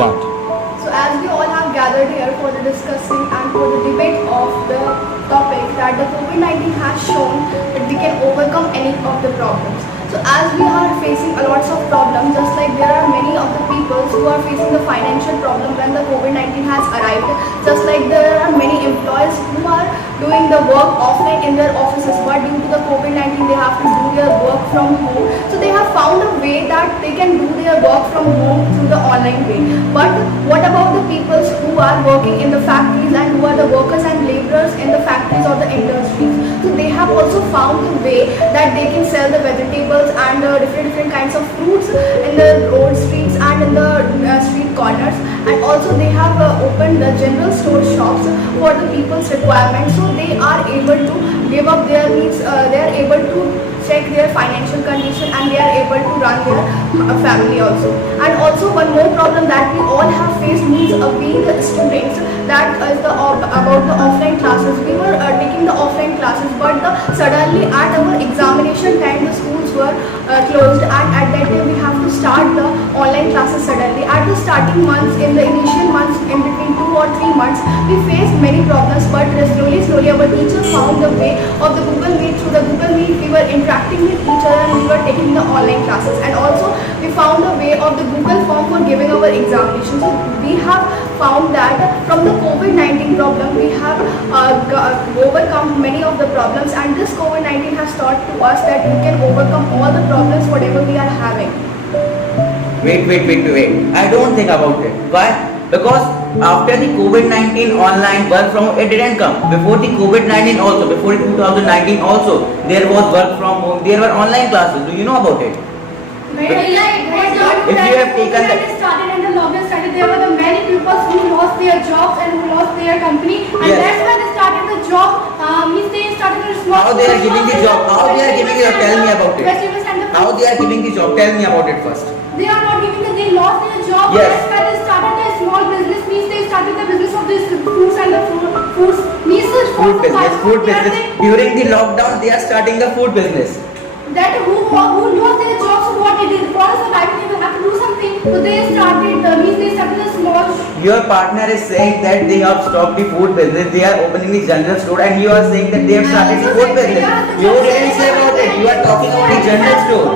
start. So as we all have gathered here for the discussing and for the debate of the topic that the COVID-19 has shown that we can overcome any of the problems. So as we are facing a lots of problems, just like there are many of the people who are facing the financial problem when the COVID-19 has arrived, just like there are many employees who are doing the work offline in their offices, but due to the COVID-19 they have to do their work from home. So they have found a way that they can do their work from home through the online way. But what about the people who are working in the factories and who are the workers and laborers in the factories or the industries? So they have also found a way that they can sell the vegetables and different kinds of fruits in the road streets and in the street corners, and also they have opened the general store shops for the people's requirements, so they are able to give up their needs, they are able to check their financial condition and they are able to run their family also. And also one more problem that we all have faced means being students, that is about the offline classes. We were taking the offline classes, but suddenly at our examination time the schools were closed, and at that time we have to start the online classes suddenly. At the starting months, in the initial months, in between 2 or 3 months, we faced many problems, but slowly our teacher found the way of the Google Meet. Through the Google Meet we were interacting with each other and we were taking the online classes, and also we found a way of the Google form for giving our examination. So we have found that from the COVID-19 problem we have overcome many of the problems, and this COVID-19 has taught to us that we can overcome all the problems whatever we are having. Wait. I don't think about it. Why? Because after the COVID-19 online work from home, it didn't come. Before the COVID-19 also, before 2019 also, there was work from home, there were online classes. Do you know about it? If you have taken the started and the lockdown started, there were the many people who lost their jobs and who lost their company, and Yes. that's why they started the job. Means they started a small. How they are giving the job? How they are giving the job? Tell me about it. Vegetables and the How they are giving the job? Tell me about it first. They are not giving the, they lost their job. Yes. That's why they started a small business. Means they started the business of this foods and the foods. Means the Food business. they are saying During the lockdown, they are starting the food business. that who lost their jobs, so what it is for surviving, they will have to do something. So they started they started a small. Your partner is saying that they have stopped the food business, they are opening the general store, and you are saying that they have started the food business. You didn't say about it. You are talking about the general store.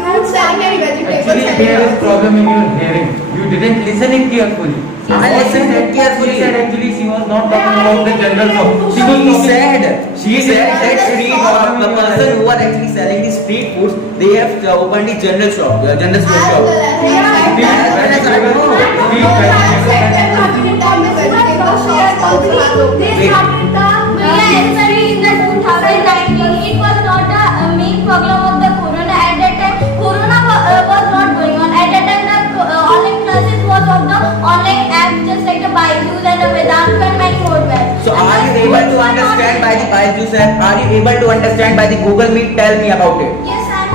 Fruits and vegetables. Actually, there is problem in your hearing. You didn't listen it carefully. I listened it carefully. She said actually she was not talking about the general shop. She was She talking. said that street or the person who are actually selling the street foods, they have opened the general shop, general store shop. It was not a main problem of the corona at that time. Corona was not going on at that time. The online classes was of the online apps, just like the Byju's and the Vedanta and many more webs. So are you able to understand by the Byju's app? Are you able to understand by the Google Meet? Tell me about it. Yes, I'm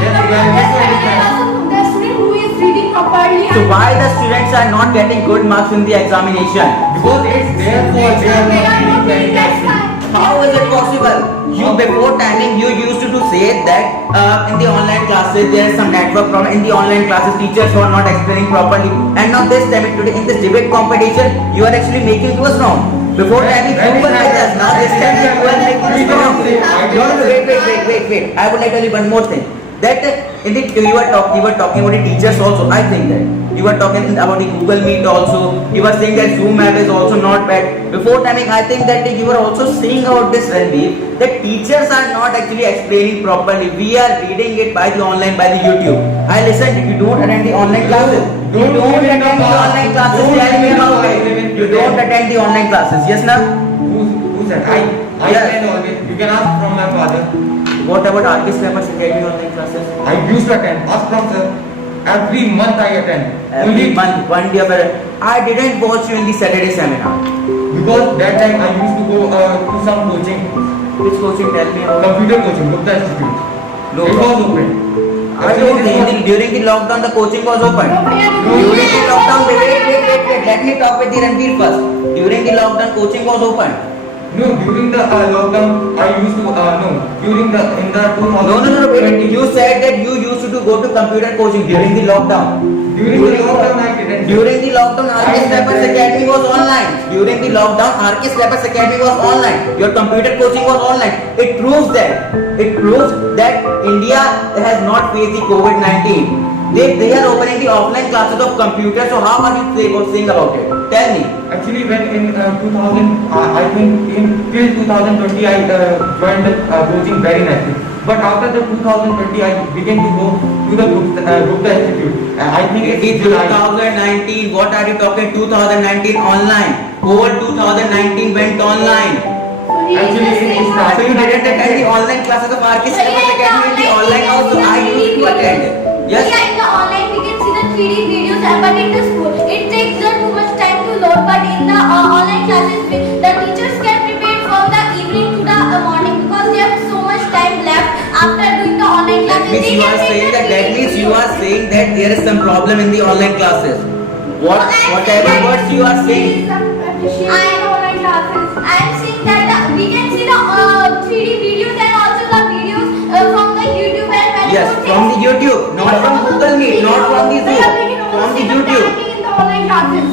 The student who is reading properly. So why the students are not getting good marks in the examination? Because it's therefore they are not reading very carefully. How is it possible? You before timing you used to say that in the online classes there is some network problem. In the online classes teachers were not explaining properly, and now this time today in this debate competition you are actually making us wrong. Before timing you were like us. Now this time you are making us wrong. No, wait. I would like to tell you one more thing. That in the you were talking about the teachers also. I think that you were talking about the Google Meet also. You were saying that Zoom app is also not bad. Before timing, I think that you were also saying about this, Ranveer, that teachers are not actually explaining properly. We are reading it by the online, by the YouTube. I listened. You don't attend the online classes. You don't attend the online classes. Tell me about it. You don't attend the online classes. Yes, na? Who said? I Yes. attend always. You can ask from my father. What about RK's campus academy online classes? I used to attend. Ask from sir. Every month I attend. Every month, one day. I didn't watch you in the Saturday seminar. Because that time I used to go to some coaching. Which coaching? Tell me about. Computer coaching, Gupta Institute. No. It was open. I don't think during the lockdown the coaching was open. During the lockdown, wait. Let me talk with the Ranveer first. During the lockdown, coaching was open. No, during the lockdown, I used to no. During the in the 2020. No. Wait. You said that you used to go to computer coaching during the lockdown. During the lockdown, I didn't. During the lockdown, RK Steppers Academy was online. During the lockdown, RK Steppers Academy was online. Your computer coaching was online. It proves that India has not faced the COVID-19. They are opening the offline classes of computers. So how are you saying about it? Tell me. Actually, when in 2000, I think in till 2020, I joined the coaching very nicely. But after the 2020, I began to go to the Gupta Institute. I think It is 2019. What are you talking? 2019 online. Whole 2019 went online. Actually, it is So you didn't attend the online classes of RK Steppers Academy in the online also. I used to attend. Yes. Yeah, in the online we can see the 3D videos, but in the school it takes too much time to load. But in the online classes, the teachers can prepare from the evening to the morning because they have so much time left after doing the online That classes. means They you can are make saying the that 3D means you videos. are saying that there is some problem in the online classes. No, I'm saying Whatever that words you are saying. I am saying that we can see the 3D videos and also the videos from the YouTube and many Yes, more from the things. YouTube, not from Google Meet, not from the Zoom, from the YouTube.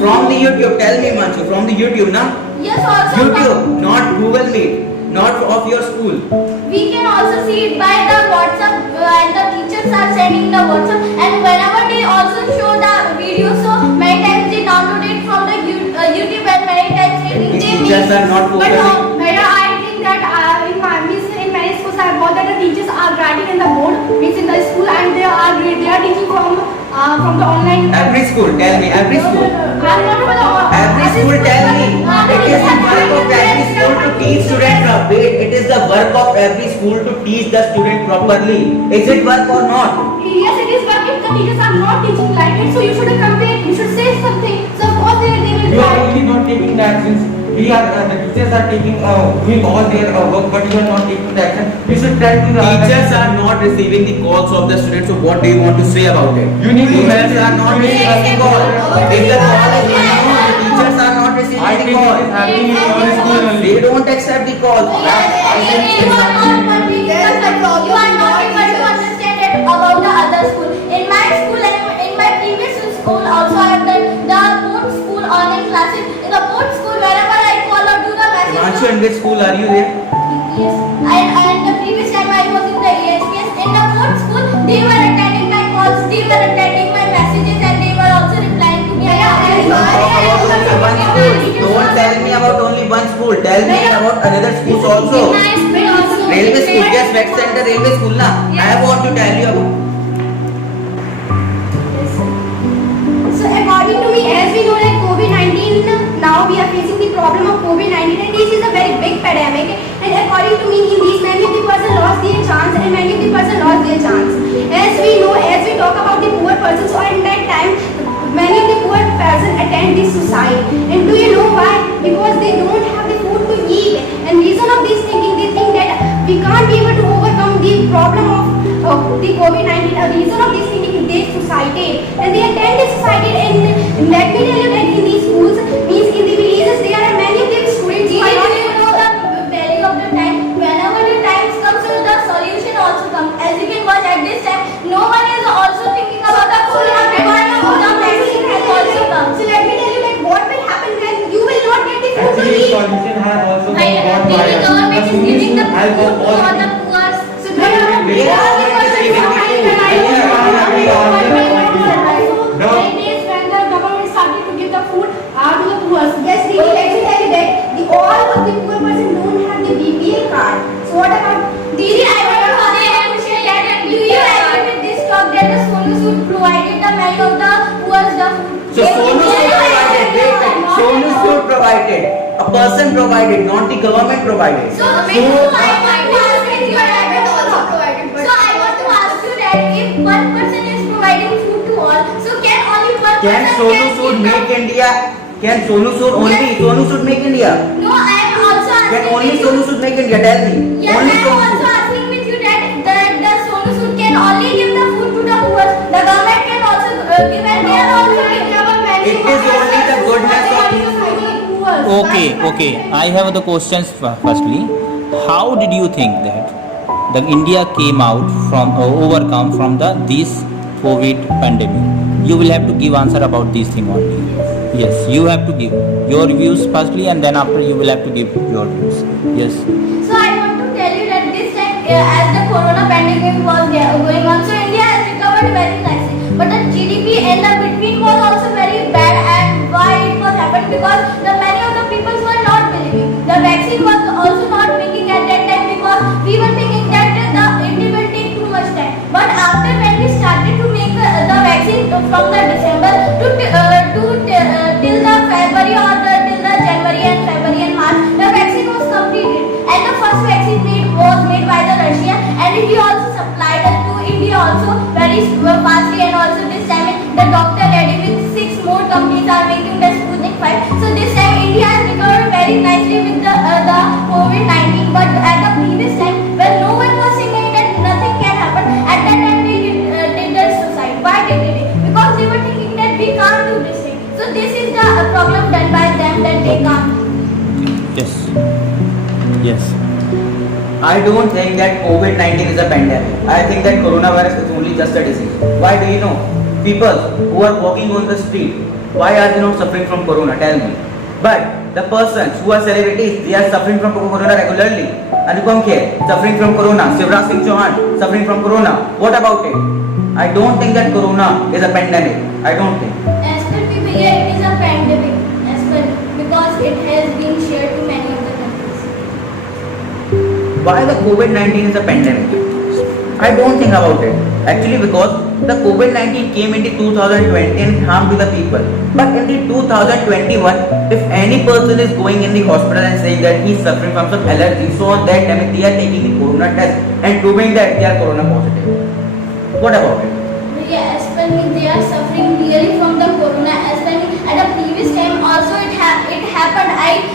From the YouTube, tell me Manchu, from the YouTube, na? Yes, also YouTube, not Google Meet, not of your school. we can also see it by the WhatsApp and the teachers are sending the WhatsApp, and whenever they also show the video, so many times they download it from the YouTube and many times These they teachers are not But focusing. I think that in many schools I got that the teachers are writing in the board, means in the school, and they are teaching from the online. Every school, tell me, every school. Every school, tell me. It is the work of every school to teach students. Wait, it is the work of every school to teach the student properly. Is it work or not? Yes, it is, but if the teachers are not teaching like it, so you should complain, you should say something. So of course they will You are try. only not taking the actions. We are the teachers are taking doing all their work, but you are not taking the action. You should tell to the Teachers are not receiving the calls of the students. So what do you want to say about it? You need to Teachers are not receiving the call. If the call is unknown, the teachers are not I receiving the think call. it is happening in all school only. They don't accept the call. You are not able to understand it about the other school. In my school and in my previous school also I have done the board school online classes. In the board school, whenever I call or do the message. Manchu, in which school are you there? Yes. And the previous time I was in the EHPS. In the board school, they were attending my calls, they were attending my messages, and they were also replying to me. Don't tell me about only one school. Tell me about another schools also. Railway school, yes, West Center Railway School, na. I want to tell you about. So according to me, as we know that COVID-19, now we are facing the problem of COVID-19, and this is a very big pandemic. And according to me, in these many of the person lost their chance, and many of the person lost their chance. As we know, as we talk about the poor person, so in that time, many of the poor person attend this suicide. And do you know why? Because they don't have the food to eat. And reason of this thinking, they think that we can't be able to overcome the problem of the COVID-19. A reason of this thinking, they suicided. And they attend this suicide. And let me tell you that in these schools, means in the villages, there are many of the students who are not Do you know the value of the time? Whenever the time comes, so the solution also comes. As you can watch at this time, no one is also thinking about the solution. The vaccine has also come. So let me tell you that what will happen when you will not get the food to Actually, eat. solution has also The been got by us. government is giving the has food got all for the poor. So they are not They are not receiving the food. No. days when the government started to give the food to the poor. Yes, they will actually tell you that the all of the poor person don't have the BPL card. So what about Didi, I want to say that do you agree with this talk that the Sonu Sood provided the many of the poor the food? So Sonu Sood provided. Sonu Sood provided. A person provided, not the government provided. So I want to ask if you are able to also provided, but So I want to ask you that if one person is providing food to all, so can only one Can person Sonu Sood give the- make India? Can Sonu Sood only Sonu Sood make India? No, I am also Can asking only with you. Sonu Sood make India? Tell me. Yes, Only I am Sonu also Sood. asking with you that the Sonu Sood can only give the food to the poor. The government can also give and they are also giving. It is only the goodness of Okay. I have the questions firstly. How did you think that the India came out from overcome from the this COVID pandemic? You will have to give answer about this thing only. Yes, you have to give your views firstly, and then after you will have to give your views. Yes. So I want to tell you that this time, as the corona pandemic was going on, so India has recovered very nicely. But the GDP in the between was also very bad, and why it was happened because the many of the people were not believing. The vaccine was also not making at that time because we were thinking that it will take too much time. But after when we started to make the vaccine from the December to till the February or till the January and February and March, the vaccine was completed. And the first vaccine was made by the Russia, and he also supplied it to India also very fastly. And also this time the doctor ready with 6 more companies are making the Sputnik 5. So this time India has recovered very nicely with the COVID-19. But at the previous time when no one was thinking that nothing can happen, at that time they did the suicide. Why did they? Because they were thinking that we can't do this thing. So this is the problem done by them that they can't. Yes. Yes. I don't think that COVID-19 is a pandemic. I think that coronavirus is only just a disease. Why do you know? People who are walking on the street, why are they not suffering from corona? Tell me. But the persons who are celebrities, they are suffering from corona regularly. Anupam Kher, suffering from corona. Shivraj Singh Chauhan, suffering from corona. What about it? I don't think that corona is a pandemic. I don't think. As per people, yeah, it is a pandemic. As per because it has been shared to many of the countries. Why the COVID-19 is a pandemic? I don't think about it. Actually, because the COVID-19 came in the 2020 and harmed to the people. But in the 2021, if any person is going in the hospital and saying that he is suffering from some allergy, so on that time they are taking the corona test and proving that they are corona positive. What about it? Yeah, as per me, they are suffering really from the corona. As per me, at the previous time also it happened.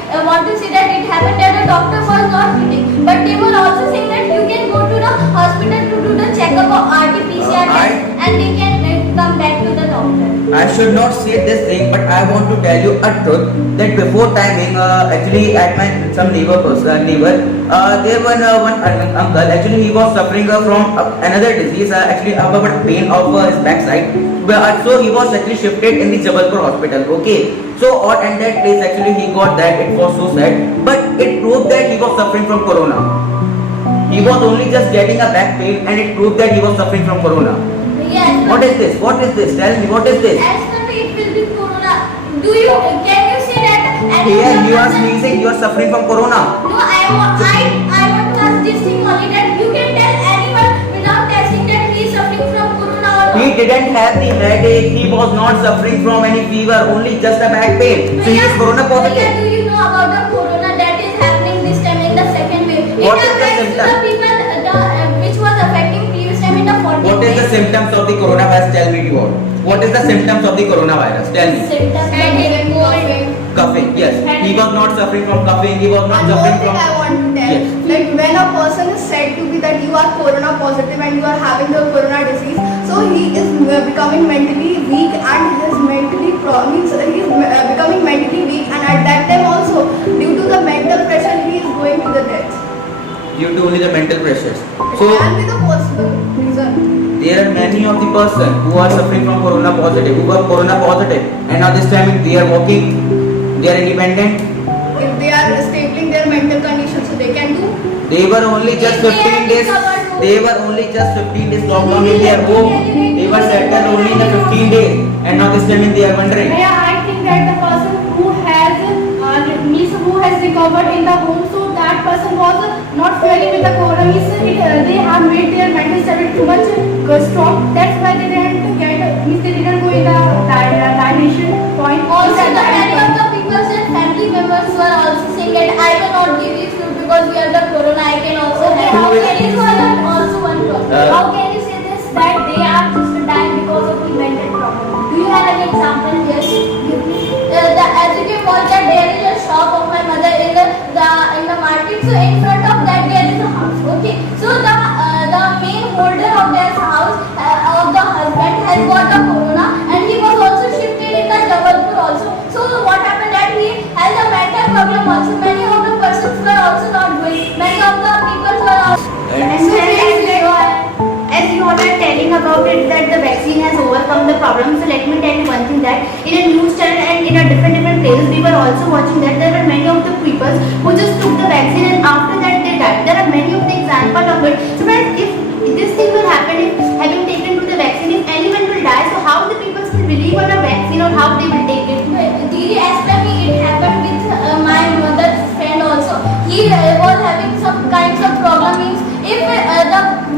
I want to say that it happened that the doctor was not fitting, but they were also saying that you can go to the hospital to do the checkup of RT-PCR test, and they can come back to the doctor. I should not say this thing, but I want to tell you a truth that before timing, actually at my some neighbor, there was one uncle. Actually, he was suffering from another disease. Actually, about pain of his backside. So he was actually shifted in the Jabalpur hospital. Okay. So at that place, actually, he got that. It was so sad, but it proved that he was suffering from corona. He was only just getting a back pain, and it proved that he was suffering from corona. Yes. What is this? What is this? Tell me, what is this? As per me, it will be corona. Can you say that? Here you are sneezing, you are suffering from corona. No, I want to ask this thing only that you can tell anyone without testing that he is suffering from corona or not. He didn't have the headache, he was not suffering from any fever, only just a back pain. So he is corona positive. Do you know about the corona that is happening this time in the second wave? What it is the affects symptom? the people which was affecting previous time in the 40 What is the symptoms of the coronavirus? Tell me you all. What is the symptoms of the coronavirus? Tell me. symptoms? Headache, coughing. Coughing, yes. He was not suffering from coughing, he was not One more suffering thing from... I want to tell, Yes. like when a person is said to be that you are corona positive and you are having the corona disease, so he is becoming mentally weak and his mentally means he is becoming mentally weak, and at that time also due to the mental pressure he is going to the death. Due to only the mental pressures. It So, can be the possible reason. there are many of the person who are suffering from corona positive, who are corona positive, and now this time they are walking, they are independent. If they are stabling their mental condition, so they can do. They were only just 15 days. They were only just 15 days lockdown in their home. They were settled only in the 15 days, and now this time they are wondering. Yeah, I think that the person who has recovered in the home, so that person was not fearing with the corona. They have made their mental state too much strong. That's why they didn't they didn't go in the dimension point. Also, the many of the people and family members were also saying that I will not give you food because we have the corona. I can also have. How can you say that? Also one problem. How can you say this that they are just dying because of the mental problem? Do you have an example? Yes. As you can watch that there is a shop of my mother in the market. So in front of that there is a house. Okay. So the main holder of that house of the husband has got the corona, and he was also shifted in the Jabalpur also. So what happened that he has a mental problem also. Many of the persons were also not going. Many of the people were also. As you all are telling about it that the vaccine has overcome the problem, so let me tell you one thing that in a news channel and in a different places we were also watching that there were many of the people who just took the vaccine and after that they died. There are many of the examples of it. So friends, if this thing will happen, if having taken to the vaccine, if anyone will die, so how the people will believe on a vaccine or how they will take it? Didi, as per me, it happened with my mother's friend also. He was having some kinds of problem. Means if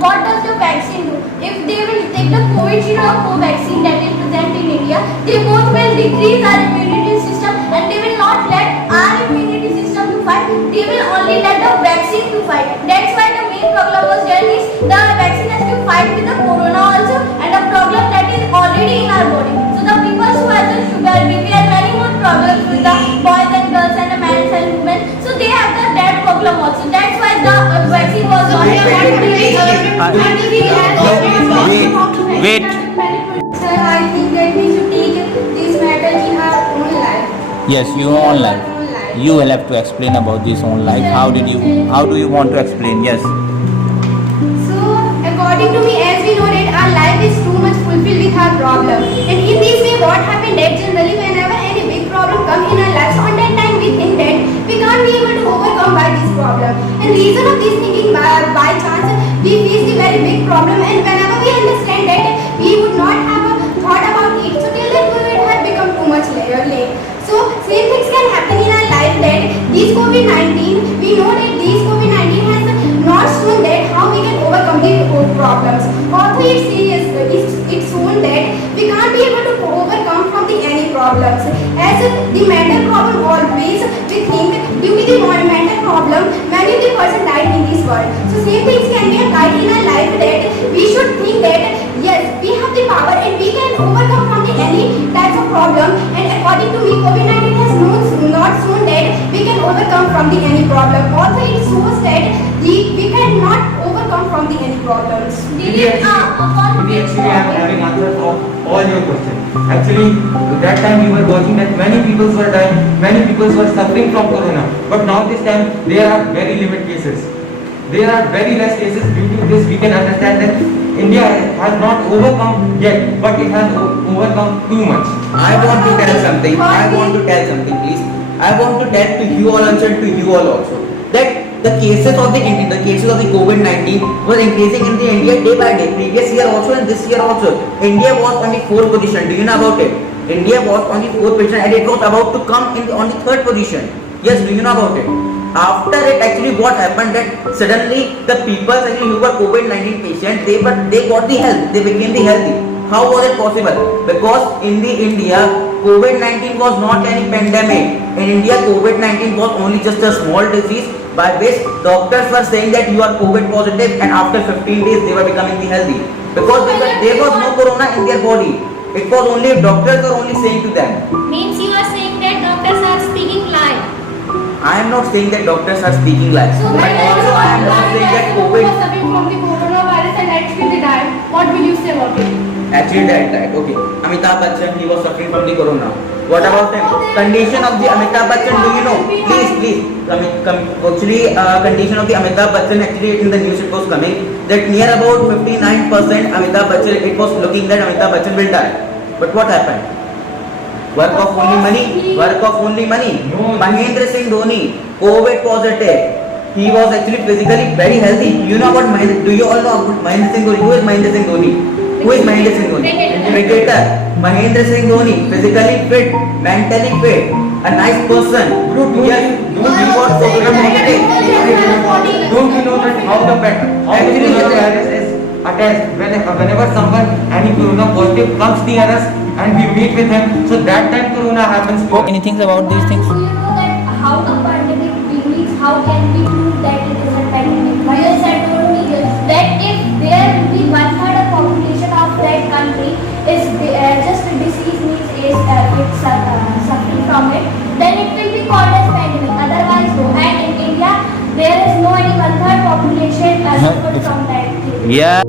what does the vaccine do? If they will take the Covishield or Covaxin that is present in India, they both will decrease our immunity system and they will not let our immunity system to fight. They will only let the vaccine to fight. That's why the main problem was there is the vaccine has to fight with the corona also and the problem that is already in our body. So the people who have the sugar, BP and many more problems with the boys and girls and the men and women. So they have that problem also. That's why the vaccine was not Wait. Sir, I think that we should take this matter in our own life. Yes, your own life. You will have to explain about this own life. How do you want to explain? Yes. So, according to me, as we know that our life is too much fulfilled with our problem. And in this way, what happened that generally whenever any big problem comes in our life, so on that time we think that we can't be able to overcome by this problem. And reason of this thinking by chance, we face the very big problem and whenever we understand that we would not have a thought about it, so till that we would have become too much late. So, same things can happen in our life that this COVID-19, we know that this COVID-19 has not shown that how we can overcome the problems. Although it's serious, it's shown that we can't be able to overcome from the any problems. As the mental problem always, we think due to the mental problem, many of the person died in this world. So same things can be applied in our life that we should think that yes, we have the power and we can overcome from the any types of problem. And according to me, COVID-19 has not shown that we can overcome from the any problem. Also, it shows that we cannot overcome from the any problems. Maybe actually I am having answers of all your questions. Actually, that time we were watching that many people were dying, many people were suffering from corona. But now this time there are very limited cases. There are very less cases. Due to this, we can understand that India has not overcome yet, but it has overcome too much. I want to tell something. Please. I want to tell to you all also and to you all also that the cases of the COVID-19 was increasing in the India day by day. Previous year also and this year also, India was on the 4th position. Do you know about it? India was on the 4th position and it was about to come on the 3rd position. Yes, do you know about it? After it, actually, what happened that suddenly the people actually who were COVID-19 patients, they got the health. They became the healthy. How was it possible? Because in the India, COVID-19 was not any pandemic. In India, COVID-19 was only just a small disease by which doctors were saying that you are COVID positive and after 15 days they were becoming the healthy. Because there was no corona in their body. It was only doctors were only saying to them. Means you are saying that doctors are speaking lie. I am not saying that doctors are speaking lies. So, But also I am not saying that COVID COVID suffering from the coronavirus and actually they died. What will you say about it? actually died. Okay. Amitabh Bachchan, he was suffering from the corona. What about him? Condition of the Amitabh Bachchan, do you know? Please. Actually, condition of the Amitabh Bachchan, actually in the news it was coming that near about 59% Amitabh Bachchan, it was looking that Amitabh Bachchan will die. But what happened? Work of only money. No. Mahendra Singh Dhoni, COVID positive. He was actually physically very healthy. You know about do you all know about Mahendra Singh Dhoni? Who is Mahendra Singh Dhoni? Cricketer. Mahendra Singh Dhoni, physically fit, mentally fit, a nice person. Don't you know that how the coronavirus is attached? Whenever someone any corona positive comes near us and we meet with him, so that time corona happens to us. Anything about these things? So you know that how a pandemic begins, how can we prove that it is a pandemic? Yes, I told me that if there will be 1/3 of population of that country is just a disease means it's suffering from it, then it will be called as pandemic. Otherwise, no. And in India, there is no any 1/3 population suffered from that thing. Yeah.